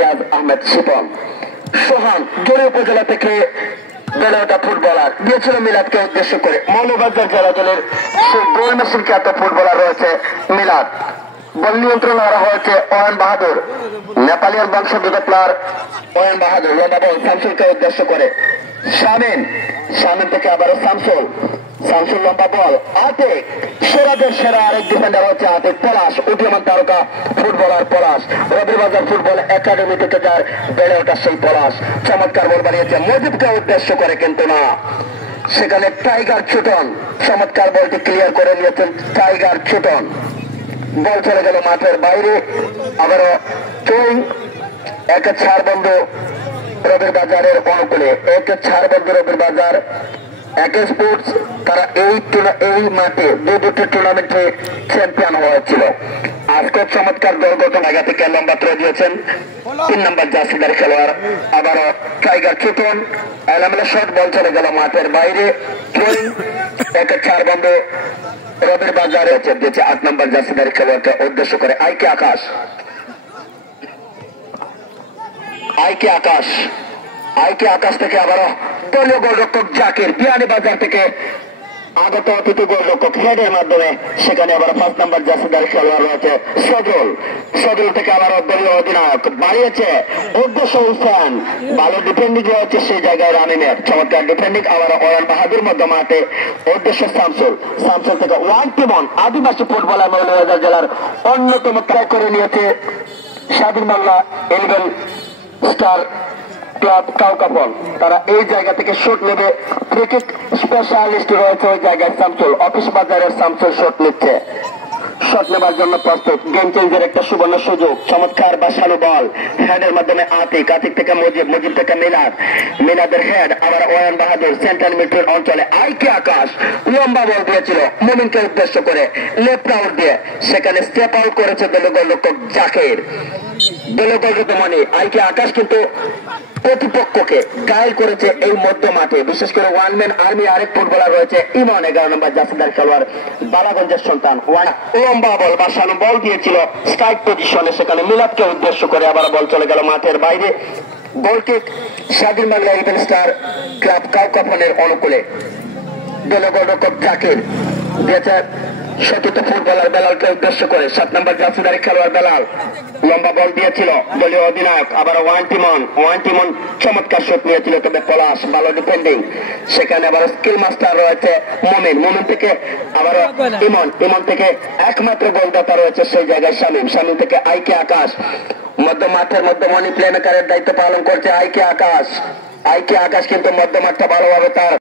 রিয়াজ আহমেদ শিপন। সোহান জোরে উপজেলা থেকে বেলাটা ফুটবলার দিয়েছিল মিলাদকে উদ্দেশ্য করে। মৌলবাজার জেলা দলের সেই গোল মেশিন খ্যাত ফুটবলার রয়েছে মিলাদ। বল নিয়ন্ত্রণ করা হয়েছে ওয়ান বাহাদুর, নেপালিয়ান বংশোদ্ভূত প্লেয়ার ওয়ান বাহাদুর। লম্বা বল শামসুলকে উদ্দেশ্য করে শামিম, শামিম থেকে আবারও শামসুল, শামসুল লম্বা বল আতিক। সেরাদের সেরা আরেক ডিফেন্ডার হচ্ছে আতিক। পলাশ উদীয়মান তারকা ফুটবলার পলাশ, রবিবাজার ফুটবল একাডেমি থেকে যার বেড়ে ওঠা সেই পলাশ চমৎকার বল বানিয়েছে মুজিবকে উদ্দেশ্য করে, কিন্তু না, সেখানে টাইগার ছুটন চমৎকার বলটি ক্লিয়ার করে নিয়েছেন টাইগার ছুটন। বল চলে গেল মাঠের বাইরে। আবারও টুইং একে ছাড় বন্ধু রবির বাজারের অনুকূলে, একে ছাড় বন্ধু রবির বাজার একে স্পোর্টস। তারা এই মাঠে দুটি টুর্নামেন্টে চ্যাম্পিয়ন হয়েছিল। আজকে চমৎকার দল গঠন জায়গা থেকে লম্বা থ্রো দিয়েছেন 3 নম্বর জার্সিদার খেলোয়াড়। আবারও টাইগার ছুটন এলামেলা শট, বল চলে গেল মাঠের বাইরে। টুইং একে ছাড় বন্ধু রবির বাজারে দিয়েছে 8 নম্বর জার্সিদার খেলোয়াড়কে উদ্দেশ্য করে আইকে আকাশ। আইকে আকাশ থেকে আবারও দলীয় গোলরক্ষক জাকির, বিয়ানীবাজার থেকে আগত অতিথি গোলরক্ষক হেডের মাধ্যমে সেখানে আবার 5 নম্বর জার্সিদার খেলোয়াড় রয়েছে সদরুল থেকে আবার দলীয় অধিনায়ক বাড়িয়েছে উদ্দেশ্য হুসেন। ভালো ডিফেন্ডিং রয়েছে সেই জায়গায় রামিমের চমৎকার ডিফেন্ডিং। আবার ওয়ান বাহাদুর মধ্য মাঠে উদ্দেশ্য শামসুল থেকে ওয়ান টিমন আদিবাসী ফুটবলার মৌলভীবাজার জেলার অন্যতম ট্রাই করে নিয়েছে স্বাধীন বাংলা 11 স্টার ক্লাব কাউকাপন। তারা এই জায়গা থেকে শুট নেবে। ক্রিকেট স্পেশালিস্ট রয়েছে ওই জায়গায় শামসুল, অফিস বাজারের শামসুল শুট নিচ্ছে, শট নেবার জন্য প্রস্তুত। গেম চেঞ্জের একটা সুবর্ণ সুযোগ, চমৎকার বাসানো বল হেডের মাধ্যমে আতিক থেকে মুজিব থেকে মিলাদের হেড। আবার ওয়ান বাহাদুর সেন্ট্রাল মিডফিল্ড অঞ্চলে আইকে আকাশ লম্বা বল দিয়েছিল মুমিনকে উদ্দেশ্য করে লেফট আউট দিয়ে, সেখানে স্টেপ আউট করেছে দলীয় গোলরক্ষক জাকির। দলীয় গোলরক্ষক মানে আইকে আকাশ কিন্তু প্রতিপক্ষকে ঘায়েল করেছে এই মধ্য মাঠে। বিশেষ করে ওয়ান ম্যান আর্মি আরেক ফুটবলার রয়েছে ইমন, 11 নম্বর জার্সিদার খেলোয়াড়, বালাগঞ্জের সন্তান। লম্বা বল বাসানো বল দিয়েছিল স্ট্রাইক পজিশনে, সেখানে মিলাদকে উদ্দেশ্য করে আবার বল চলে গেল মাঠের বাইরে। গোল কিক স্বাধীন বাংলা 11 স্টার ক্লাব কাউকাপনের অনুকূলে। দলীয় গোলরক্ষক জাকির দিয়েছে সতীর্থ ফুটবলার বেলালকে উদ্দেশ্য করে 7 নম্বর জার্সিদার খেলোয়াড় বেলাল লম্বা বল দিয়েছিল দলীয় অধিনায়ক। আবার ওয়ান টিমন চমৎকার শট নিয়েছিল, তবে পলাশ ভালো ডিফেন্ডিং। সেখানে আবার স্কিল মাস্টার রয়েছে মুমিন থেকে আবার ইমন থেকে একমাত্র গোলদাতা রয়েছে সেই জায়গায় শামিম থেকে আইকে আকাশ। মধ্য মাঠের মধ্যে মনি প্লে মেকারের দায়িত্ব পালন করছে আইকে আকাশ কিন্তু মধ্য মাঠটা ভালোভাবে তার